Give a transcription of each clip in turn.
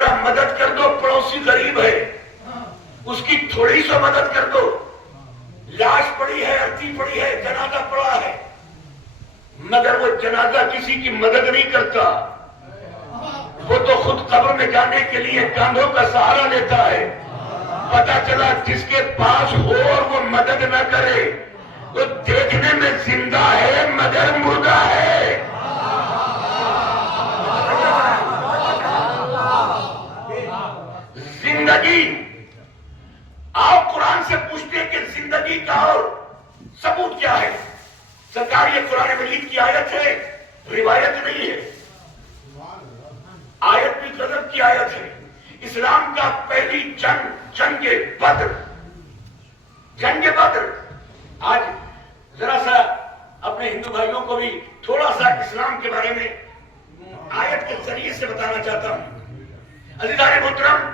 مدد کر دو، پڑوسی غریب ہے اس کی تھوڑی سا مدد کر دو، لاش پڑی ہے، ارتھی پڑی ہے، جنازہ پڑا ہے، مگر وہ جنازہ کسی کی مدد نہیں کرتا، وہ تو خود قبر میں جانے کے لیے کاندھوں کا سہارا لیتا ہے۔ پتا چلا جس کے پاس ہو اور وہ مدد نہ کرے وہ دیکھنے میں زندہ ہے مگر مردہ ہے۔ زندگی، آپ قرآن سے پوچھتے ہیں کہ زندگی کا اور ثبوت کیا ہے؟ سرکار یہ قرآن مجید کی آیت ہے، روایت نہیں ہے، آیت بھی غضب کی آیت ہے۔ اسلام کا پہلی جنگ، جنگ بدر، جنگ بدر۔ آج ذرا سا اپنے ہندو بھائیوں کو بھی تھوڑا سا اسلام کے بارے میں آیت کے ذریعے سے بتانا چاہتا ہوں۔ عزیزان محترم،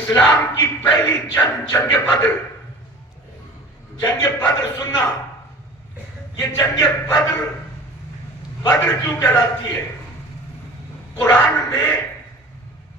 اسلام کی پہلی جنگ، جنگ بدر۔ جنگ بدر سننا، یہ جنگ بدر، بدر کیوں کہلاتی ہے؟ قرآن میں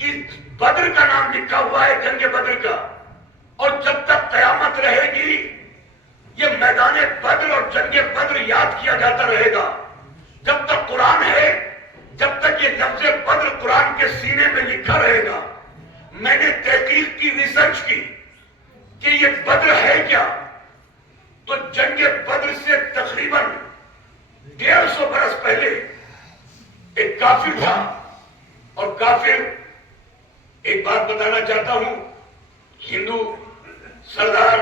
اس بدر کا نام لکھا ہوا ہے، جنگ بدر کا، اور جب تک قیامت رہے گی یہ میدان بدر اور جنگ بدر یاد کیا جاتا رہے گا۔ جب تک قرآن ہے، جب تک یہ لفظ بدر قرآن کے سینے میں لکھا رہے گا۔ میں نے تحقیق کی، ریسرچ کی کہ یہ بدر ہے کیا، تو جنگ بدر سے تقریباً 150 برس پہلے ایک کافر تھا، اور کافر، ایک بات بتانا چاہتا ہوں، ہندو سردار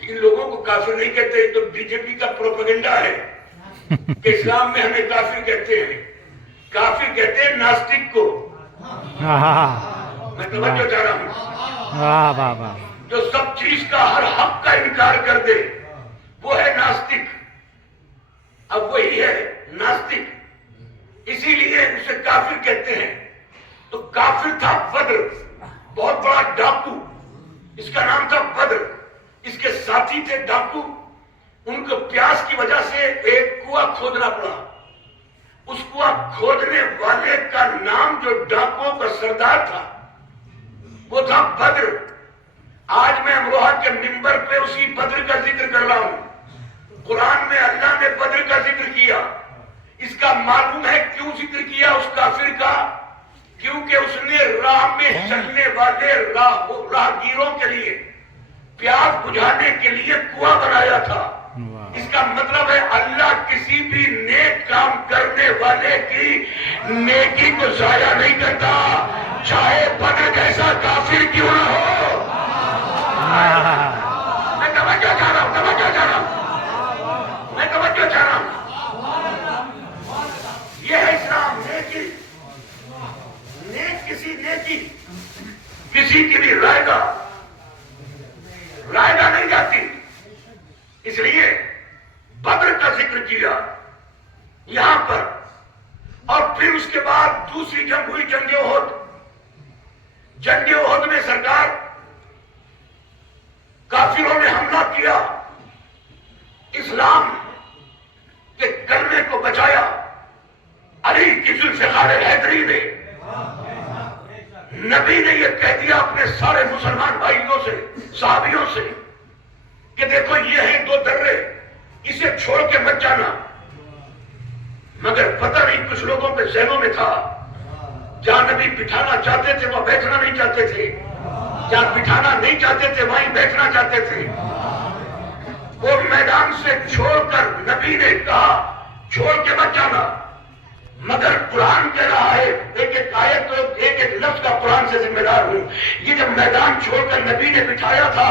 ان لوگوں کو کافر نہیں کہتے، تو بی جے پی کا پروپیگنڈا ہے کہ اسلام میں ہمیں کافر کہتے ہیں۔ کافر کہتے ہیں ناستک کو۔ میں توجہ چاہ رہا ہوں، جو سب چیز کا، ہر حق کا انکار کر دے وہ ہے ناستک۔ اب وہی ہے ناستک، اسی لیے اسے کافر کہتے ہیں۔ تو کافر تھا بدر، بہت بڑا ڈاکو، اس کا نام تھا بدر۔ اس کے ساتھی تھے ڈاکو، ان کو پیاس کی وجہ سے ایک کنواں کھودنا پڑا۔ اس کنواں کھودنے والے کا نام، جو ڈاکوؤں کا سردار تھا، وہ تھا بدر۔ آج میں امروہہ کے منبر پہ اسی بدر کا ذکر کر رہا ہوں۔ قرآن میں اللہ نے بدر کا ذکر کیا، اس کا معلوم ہے کیوں ذکر کیا اس کافر کا؟ کیونکہ اس نے راہ میں چلنے والے راہگیروں کے لیے، پیاس بجھانے کے لیے کنواں بنایا تھا۔ اس کا مطلب ہے اللہ کسی بھی نیک کام کرنے والے کی نیکی کو ضائع نہیں کرتا، چاہے بدر جیسا کافر کیوں نہ ہو۔ میں توجہ چاہ رہا ہوں، توجہ چاہ رہا ہوں، میں توجہ چاہ رہا ہوں۔ یہ ہے اسلام، نیکی، نیک کسی نیکی کسی کی بھی رائے گا نہیں جاتی۔ اس لیے بدر کا ذکر کیا یہاں پر، اور پھر اس کے بعد دوسری جنگ ہوئی، جنگ احد۔ جنگ احد میں سرکار کافروں نے حملہ کیا، اسلام کے کلمے کو بچایا۔ علی کی ذوالفقار حیدری نے، نبی نے یہ کہہ دیا اپنے سارے مسلمان بھائیوں سے، صحابیوں سے، کہ دیکھو یہ ہیں دو درے، اسے چھوڑ کے مت جانا۔ مگر پتہ نہیں کچھ لوگوں کے ذہنوں میں تھا، جہاں نبی بٹھانا چاہتے تھے وہاں بیٹھنا نہیں چاہتے تھے، جہاں بٹھانا نہیں چاہتے تھے وہیں بیٹھنا چاہتے تھے۔ وہ میدان سے چھوڑ کر، نبی نے کہا چھوڑ کے مت جانا، مگر قرآن کہہ رہا ہے، ایک ایک آیت تو ایک ایک لفظ کا قرآن سے ذمہ دار ہوں۔ یہ جب میدان چھوڑ کر نبی نے بٹھایا تھا،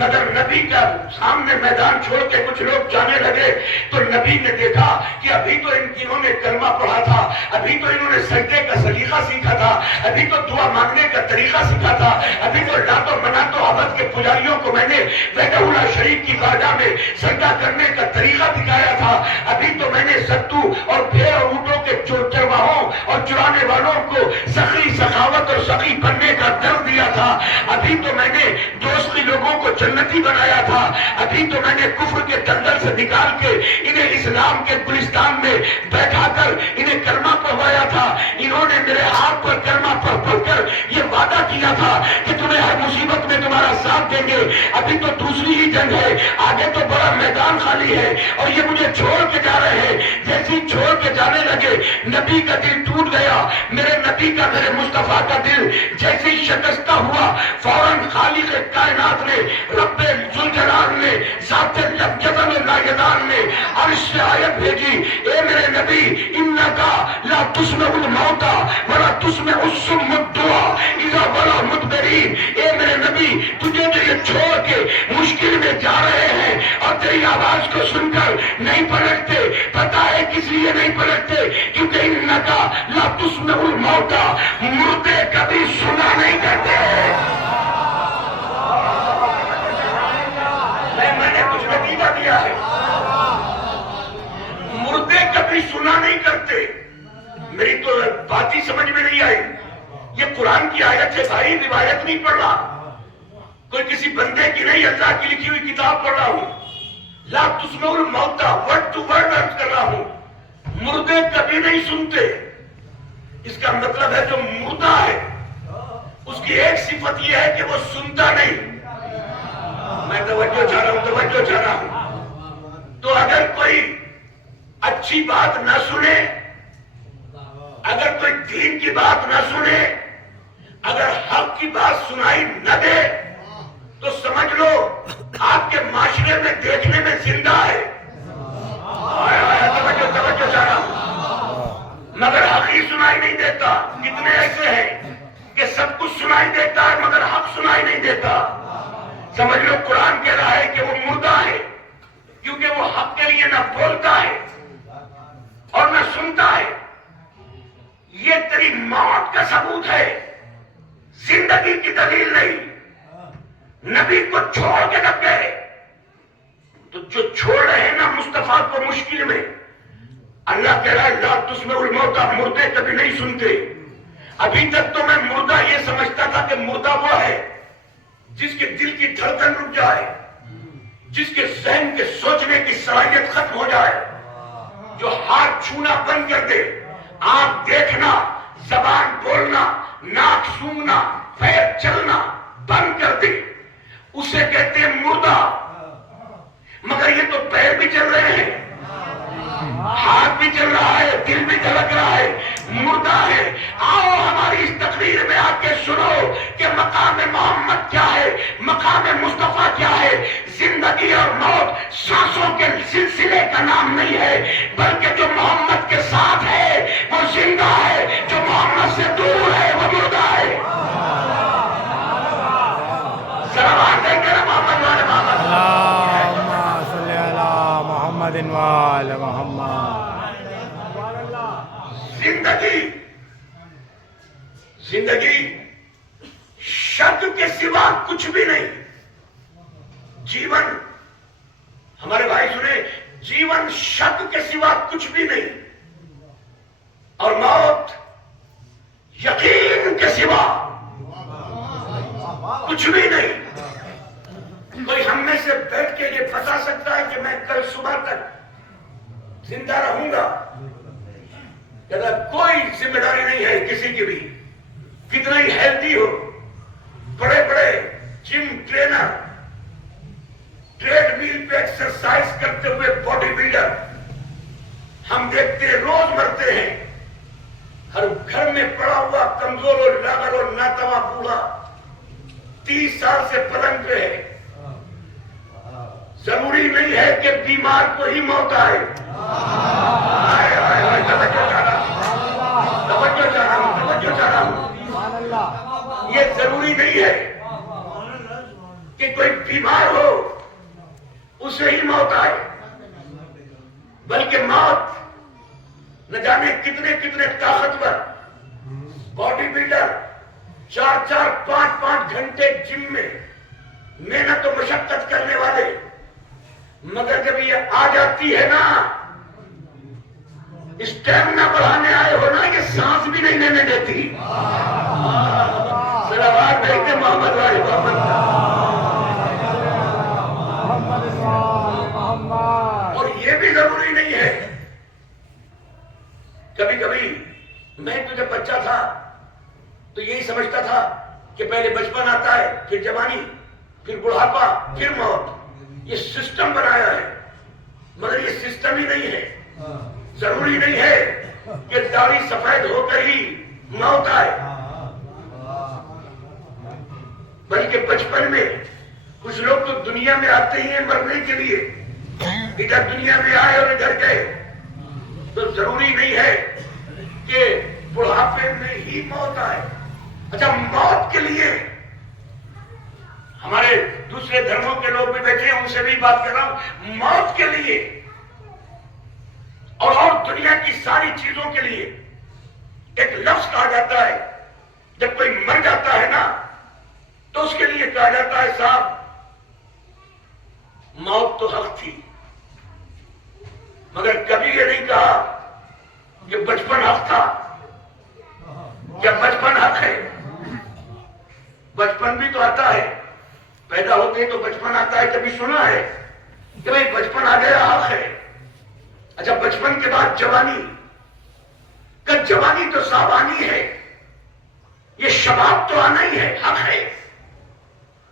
مگر نبی کا سامنے میدان چھوڑ کے کچھ لوگ جانے لگے، تو نبی نے دیکھا کہ ابھی تو انہوں نے کلمہ پڑھا تھا، ابھی تو انہوں نے سجدے کا سلیقہ سیکھا تھا، ابھی تو دعا مانگنے کا طریقہ سیکھا تھا، ابھی تو لات و منات و عبد کے پجاریوں کو میں نے بیت اللہ شریف کی بارگاہ میں سجدہ کرنے کا طریقہ دکھایا تھا، ابھی تو میں نے ستو اور بھیڑ اور اونٹوں کے چرواہوں اور چرانے والوں کو سخی سخاوت اور سخی بننے کا درد دیا تھا، ابھی تو میں نے دوستی لوگوں کو جنتی بنایا تھا، ابھی تو میں نے کفر کے دلدل سے نکال کے انہیں اسلام کے گلستان میں بیٹھا کر انہیں کلمہ پڑھوایا تھا، انہوں نے میرے ہاتھ آپ پر کلمہ پڑھ کر یہ وعدہ کیا تھا کہ تمہیں ہر مصیبت میں تمہارا ساتھ دیں گے. ابھی تو دوسری ہی جنگ ہے, آگے تو بڑا میدان خالی ہے, اور یہ مجھے چھوڑ کے جا رہے ہیں. جیسے چھوڑ کے جانے لگے نبی کا دل ٹوٹ گیا. میرے نبی کا, میرے مصطفیٰ کا دل جیسے ہی شکستہ ہوا, فوراً خالق کائنات نے, رب ذوالجلال نے, ذات یزن لایزال نے عرش سے آیت بھیجی, اے میرے نبی انکا لا تسمع الموتى ولا تسمع الصم الدعاء اذا ولوا مدبرین. اے میرے نبی تجھے جو یہ چھوڑ کے مشکل میں جا رہے ہیں اور تیری آواز کو سن کر نہیں پلٹتے, پتا ہے کس لیے نہیں پلٹتے؟ کیونکہ انکا لا تسمع الموتى, مردے کبھی سنا نہیں کرتے. میں نے کچھ نتیجہ دیا ہے, مردے کبھی سنا نہیں کرتے. میری تو بات ہی سمجھ میں نہیں آئی. یہ قرآن کی آیت ہے بھائی, روایت نہیں پڑھ رہا, کوئی کسی بندے کی نہیں, اللہ کی لکھی ہوئی کتاب پڑھ رہا ہوں. لا تسمع الموتى, ورڈ ٹو ورڈ عرض کر رہا ہوں. مردے کبھی نہیں سنتے. اس کا مطلب ہے جو مردہ ہے اس کی ایک صفت یہ ہے کہ وہ سنتا نہیں. میں توجہ چاہ رہا ہوں. تو اگر کوئی اچھی بات نہ سنے, اگر کوئی دین کی بات نہ سنے, اگر حق کی بات سنائی نہ دے, تو سمجھ لو آپ کے معاشرے میں دیکھنے میں زندہ ہے. توجہ چاہ رہا ہوں, مگر حق ہی سنائی نہیں دیتا. کتنے ایسے ہیں کہ سب کچھ سنائی دیتا ہے مگر حق سنائی نہیں دیتا. سمجھ لو قرآن کہہ رہا ہے کہ وہ مردہ ہے, کیونکہ وہ حق کے لیے نہ بولتا ہے اور نہ سنتا ہے. یہ تیری موت کا ثبوت ہے, زندگی کی دلیل نہیں. نبی کو چھوڑ کے رکھ گئے, تو جو چھوڑ رہے ہیں نا مصطفیٰ کو مشکل میں, اللہ کہہ رہا ہے لا تسمع الموتى, مردے کبھی نہیں سنتے. ابھی تک تو میں مردہ یہ سمجھتا تھا کہ مردہ وہ ہے جس کے دل کی دھڑکن رک جائے, جس کے ذہن کے سوچنے کی صلاحیت ختم ہو جائے, جو ہاتھ چھونا بند کر دے, آنکھ دیکھنا, زبان بولنا, ناک سونگنا, پیر چلنا بند کر دے, اسے کہتے ہیں مردہ. مگر یہ تو پیر بھی چل رہے ہیں, ہاتھ بھی چل رہا ہے, دل بھی دھڑک رہا ہے, مردہ ہے. آؤ ہماری اس تقریر میں آ کے سنو کہ مقام محمد کیا ہے, مقام مصطفیٰ کیا ہے. زندگی اور موت سانسوں کے سلسلے کا نام نہیں ہے, بلکہ جو محمد کے ساتھ ہے وہ زندہ ہے, جو محمد سے دور ہے وہ مردہ ہے. سلامات ہے کہ محمد والے محمد, اللہم صلی علی محمد وآل محمد. زندگی شک کے سوا کچھ بھی نہیں. جیون, ہمارے بھائی سنے, جیون شک کے سوا کچھ بھی نہیں, اور موت یقین کے سوا کچھ بھی نہیں. کوئی ہم میں سے بیٹھ کے یہ بتا سکتا ہے کہ میں کل صبح تک زندہ رہوں گا؟ کوئی ذمہ داری نہیں ہے کسی کی بھی. کتنا ہی ہیلتھی ہو, بڑے بڑے جم ٹرینر, ٹریڈ میل پہ ایکسرسائز کرتے ہوئے باڈی بلڈر ہم دیکھتے ہیں روز مرتے ہیں. ہر گھر میں پڑا ہوا کمزور اور لاغر اور ناتواں بوڑھا 30 سال سے پلنگ پہ ہے. ضروری نہیں ہے کہ بیمار کو ہی موت آئے. توجہ چاہ رہا ہوں. یہ ضروری نہیں ہے کہ کوئی بیمار ہو اسے ہی موت آئے, بلکہ موت نہ جانے کتنے کتنے طاقتور باڈی بلڈر 4-4, 5-5 گھنٹے جم میں محنت و مشقت کرنے والے, مگر جب یہ آ جاتی ہے نا, اسٹیمنا بڑھانے آئے ہو نا, یہ سانس بھی نہیں لینے دیتی. سلامات بھیجتے محمد والے محمد. اور یہ بھی ضروری نہیں ہے. کبھی کبھی میں تو جب بچہ تھا تو یہی سمجھتا تھا کہ پہلے بچپن آتا ہے، پھر جوانی، پھر بڑھاپا، پھر موت۔ یہ سسٹم بنایا ہے، مگر یہ سسٹم ہی نہیں ہے۔ ضروری نہیں ہے کہ داڑھی سفید ہو کر ہی موت آئے، بلکہ بچپن میں کچھ لوگ تو دنیا میں آتے ہی ہیں مرنے کے لیے، ادھر دنیا میں آئے اور ادھر گئے، تو ضروری نہیں ہے کہ بڑھاپے میں ہی موت آئے۔ اچھا، موت کے لیے ہمارے دوسرے دھرموں کے لوگ بھی بیٹھے ہیں، ان سے بھی بات کر رہا ہوں، موت کے لیے اور دنیا کی ساری چیزوں کے لیے ایک لفظ کہا جاتا ہے۔ جب کوئی مر جاتا ہے نا تو اس کے لیے کہا جاتا ہے صاحب موت تو حق تھی، مگر کبھی یہ نہیں کہا کہ بچپن حق تھا یا بچپن حق ہے۔ بچپن بھی تو آتا ہے، پیدا ہوتے ہیں تو بچپن آتا ہے، کبھی سنا ہے کہ بھائی بچپن آ گیا حق ہے؟ اچھا، بچپن کے بعد جوانی، کہ جوانی تو صاحب آنی ہے، یہ شباب تو آنا ہی ہے، حق ہے،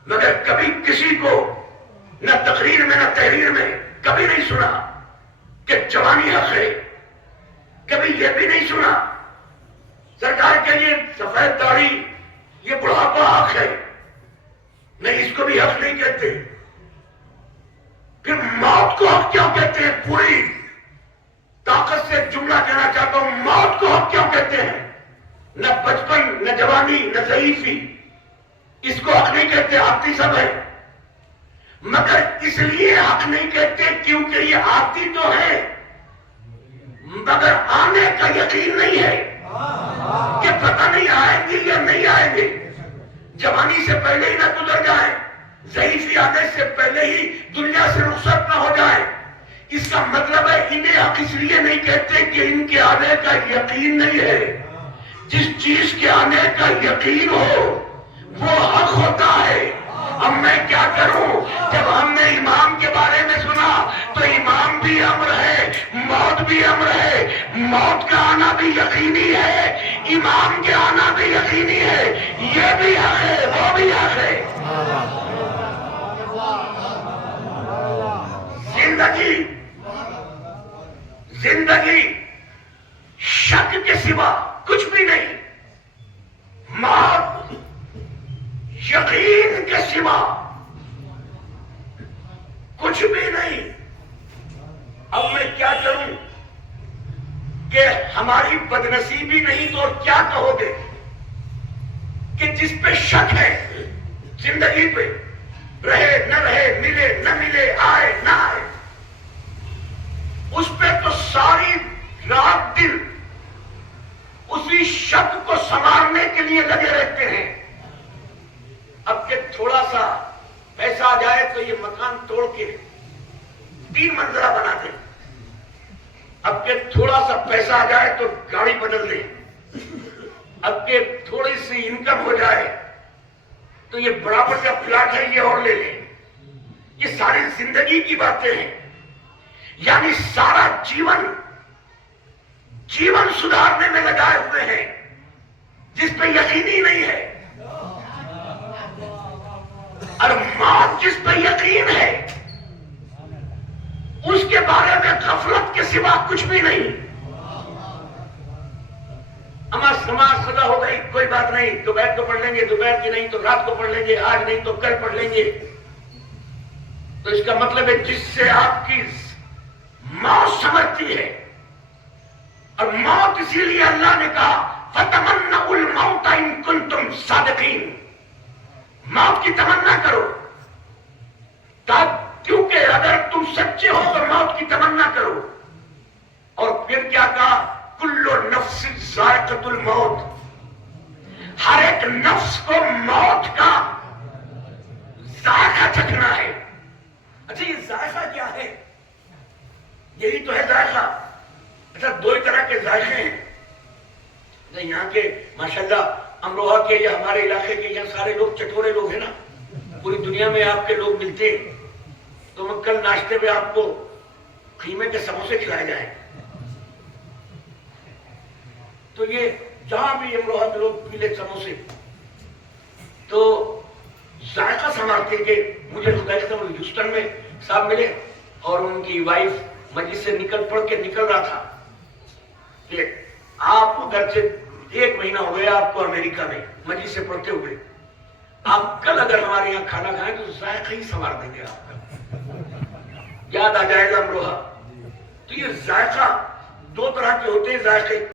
مگر کبھی کسی کو نہ تقریر میں نہ تحریر میں کبھی نہیں سنا کہ جوانی حق ہے۔ کبھی یہ بھی نہیں سنا سرکار کے یہ سفید داڑھی، یہ بڑھاپا حق ہے، نہیں اس کو بھی حق نہیں کہتے۔ پھر موت کو حق کیوں کہتے ہیں؟ پوری طاقت سے جملہ کہنا چاہتا ہوں، موت کو حق کیوں کہتے ہیں؟ نہ بچپن، نہ جوانی، نہ ضعیفی، اس کو حق نہیں کہتے، آتی سب ہے، مگر اس لیے حق نہیں کہتے کیونکہ یہ آتی تو ہے مگر آنے کا یقین نہیں ہے کہ پتہ نہیں آئیں گے یا نہیں آئیں گے، جوانی سے پہلے ہی نہ گزر جائیں، ضعیفی آنے سے پہلے ہی دنیا سے رخصت نہ ہو جائے۔ اس کا مطلب ہے انہیں حق اس لیے نہیں کہتے کہ ان کے آنے کا یقین نہیں ہے۔ جس چیز کے آنے کا یقین ہو وہ حق ہوتا ہے۔ اب میں کیا کروں؟ جب ہم نے امام کے بارے میں سنا تو امام بھی امر ہے، موت بھی امر ہے، موت کا آنا بھی یقینی ہے، امام کے آنا بھی یقینی ہے، یہ بھی حق ہے، وہ بھی حق ہے۔ زندگی شک کے سوا کچھ بھی نہیں، موت یقین کے سوا کچھ بھی نہیں۔ اب میں کیا کروں کہ ہماری بدنصیبی نہیں تو اور کیا کہو گے کہ جس پہ شک ہے زندگی پہ، رہے نہ رہے، ملے نہ ملے، آئے نہ آئے، اس پہ تو ساری رات دن اسی شک کو سنوارنے کے لیے لگے رہتے ہیں۔ اب کہ تھوڑا سا پیسہ آ جائے تو یہ مکان توڑ کے 3 منزلہ بنا دیں، اب کہ تھوڑا سا پیسہ آ جائے تو گاڑی بدل دیں، اب کہ تھوڑی سی انکم ہو جائے تو یہ برابر کا پلاٹ ہے یہ اور لے لیں۔ یہ ساری زندگی کی باتیں ہیں، یعنی سارا جیون سدھارنے میں لگائے ہوئے ہیں، جس پہ یقینی نہیں ہے۔ اور موت جس پہ یقین ہے اس کے بارے میں غفلت کے سوا کچھ بھی نہیں۔ نماز صدا ہو گئی، کوئی بات نہیں، دوپہر کو پڑھ لیں گے، دوپہر کی نہیں تو رات کو پڑھ لیں گے، آج نہیں تو کل پڑھ لیں گے۔ تو اس کا مطلب ہے جس سے آپ کی موت سمجھتی ہے، اور موت اسی لیے اللہ نے کہا فَتَمَنَّعُ الْمَوْتَ إِن كُنتُمْ صَادِقِينَ، موت کی تمنا کرو، کیونکہ اگر تم سچے ہو تو موت کی تمنا کرو۔ اور پھر کیا کہا؟ کُلُّ نَفْسٍ ذَائِقَةُ الْمَوْتِ، ہر ایک نفس کو موت کا ذائقہ چکھنا ہے۔ اچھا، یہ ذائقہ کیا ہے؟ یہی تو ہے ذائقہ۔ اچھا، 2 طرح کے ذائقے ہیں۔ یہاں کے ماشاءاللہ امروہہ کے یا ہمارے علاقے کے یہاں سارے لوگ چٹورے لوگ ہیں نا، پوری دنیا میں آپ کے لوگ ملتے ہیں، تو میں کل ناشتے پہ آپ کو قیمے کے سموسے کھلائے جائیں۔ تو یہ جہاں بھی امروہہ میں لوگ پیلے سموسے تو ذائقہ سنوارتے کہ مجھے تو دیکھتا ہوں ہیوسٹن میں صاحب ملے اور ان کی وائف مجلس سے پڑھ کے نکل رہا تھا کہ آپ اگرچہ 1 مہینہ ہو گیا آپ کو امریکہ میں مجلس سے پڑھتے ہوئے، آپ کل اگر ہمارے یہاں کھانا کھائیں تو ذائقہ ہی سنوار دیں گے آپ کا، یاد آ جائے گا امروہہ۔ تو یہ ذائقہ 2 طرح کے ہوتے ہیں ذائقے،